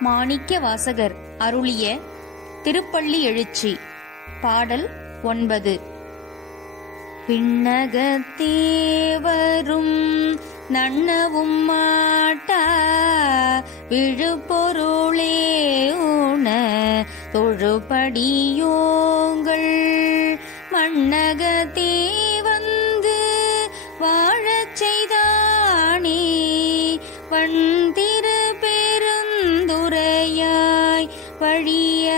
மாணிக்க வாசகர் அருளிய திருப்பள்ளி எழுச்சி பாடல் ஒன்பது. விண்ணகத்தே வரும் நன்னவும் மாட்டா விழுப்பொருளே உண தொழுபடியோங்கள் மன்னகத்தே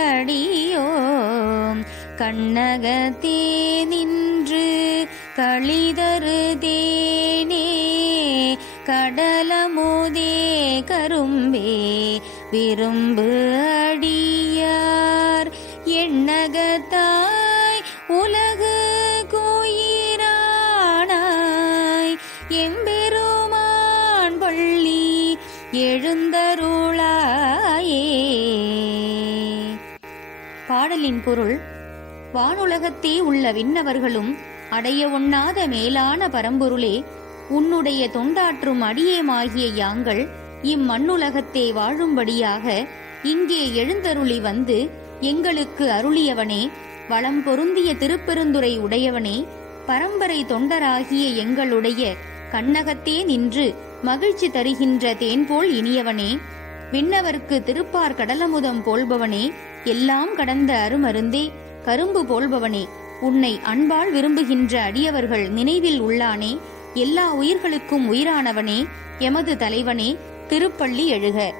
வழியடியோம் கண்ணகத்தே நின்று களிதரு தேனே கடலமுதே கரும்பே விரும்பு அடியார். எண்ணகத்தாய் உலகு கோயிரானாய். எம்பெருமான் பள்ளி எழுந்தருளாயே பாடலின் பொருள் வானுலகத்தே உள்ள விண்ணவர்களும் அடைய ஒண்ணாத மேலான பரம்பொருளே உன்னுடைய தொண்டாற்றும் அடியேமாகிய யாங்கள் இம்மண்ணுலகத்தே வாழும்படியாக இங்கே எழுந்தருளி வந்து எங்களுக்கு அருளியவனே வளம் பொருந்திய திருப்பெருந்துரை உடையவனே பரம்பரை தொண்டராகிய எங்களுடைய கண்ணகத்தே நின்று மகிழ்ச்சி தருகின்ற தேன்போல் இனியவனே விண்ணவர்க்கு திருப்பார் கடலமுதம் போல்பவனே எல்லாம் கடந்த அருமருந்தே கரும்பு போல்பவனே உன்னை அன்பால் விரும்புகின்ற அடியவர்கள் நினைவில் உள்ளானே எல்லா உயிர்களுக்கும் உயிரானவனே எமது தலைவனே திருப்பள்ளி எழுக.